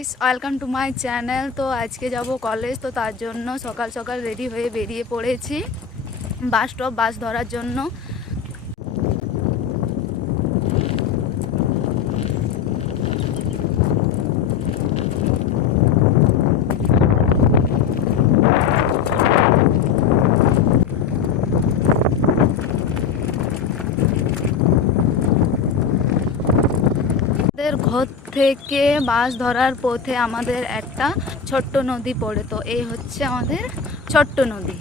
Guys welcome to my channel তো আজকে যাব কলেজ তো তার জন্য সকাল সকাল রেডি হয়ে বেরিয়ে পড়েছি। বাস স্টপ বাস ধরার জন্য। আমাদের ঘর থেকে বাস ধরার পথে আমাদের একটা ছোট্ট নদী পড়ে। তো এই হচ্ছে আমাদের ছোট্ট নদী।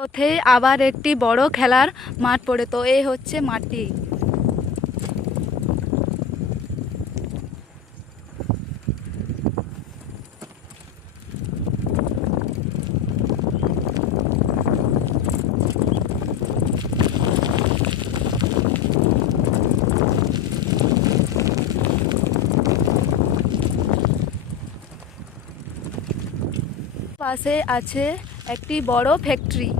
পথে আবার একটি বড় খেলার মাঠ পড়ে। তো এই হচ্ছে মাটি। পাশে আছে একটি বড় ফ্যাক্টরি।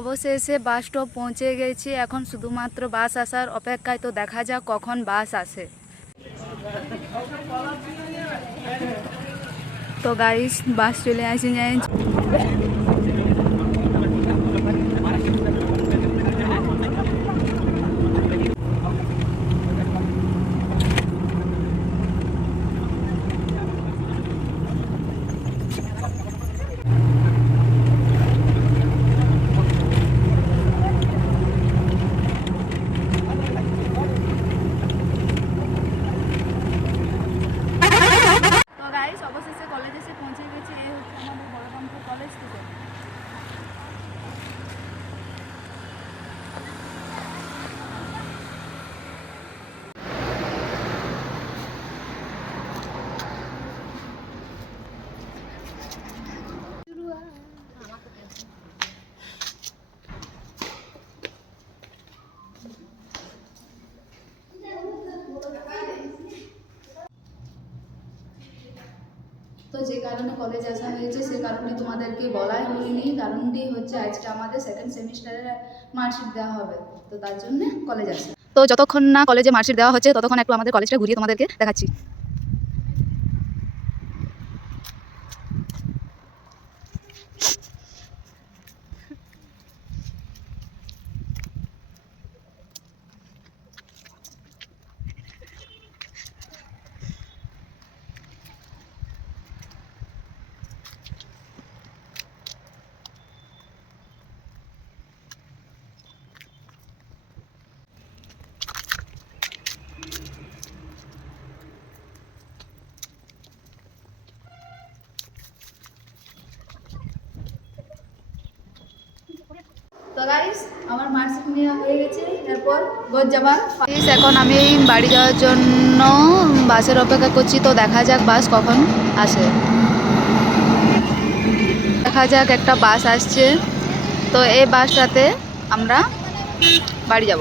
অবশেষে বাস স্টপ পৌঁছে গেছি। এখন শুধুমাত্র বাস আসার অপেক্ষায় তো দেখা যাক কখন বাস আসে। তো গাড়ি বাস চলে আসে যায় তো গাইস অবশেষে কলেজ এসে পৌঁছে গেছি এই হচ্ছে আমাদের বলরামপুর কলেজ থেকে তো যে কারণে কলেজ আসা হয়েছে, সে কারণে তোমাদেরকে বলাই হয়নি। কারণটি হচ্ছে আজকে আমাদের সেকেন্ড সেমিস্টারের মার্কশিট দেওয়া হবে। তো তার জন্য কলেজ আসা। তো যতক্ষণ না কলেজে মার্কশিট দেওয়া হচ্ছে, ততক্ষণ একটু আমাদের কলেজটা ঘুরিয়ে তোমাদেরকে দেখাচ্ছি। এরপর এখন আমি বাড়ি যাওয়ার জন্য বাসের অপেক্ষা করছি, তো দেখা যাক বাস কখন আসে। দেখা যাক একটা বাস আসছে, তো এই বাসটাতে আমরা বাড়ি যাব।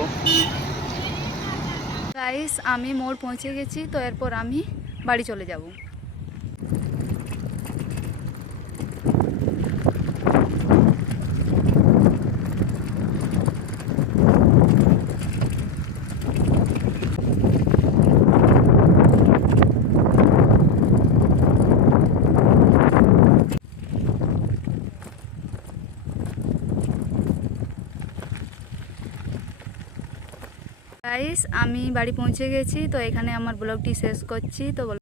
গাইস আমি মোড় পৌঁছে গেছি, তো এরপর আমি বাড়ি চলে যাব। গাইস আমি বাড়ি পৌঁছে গেছি তো এখানে আমার ব্লগটি শেষ করছি তো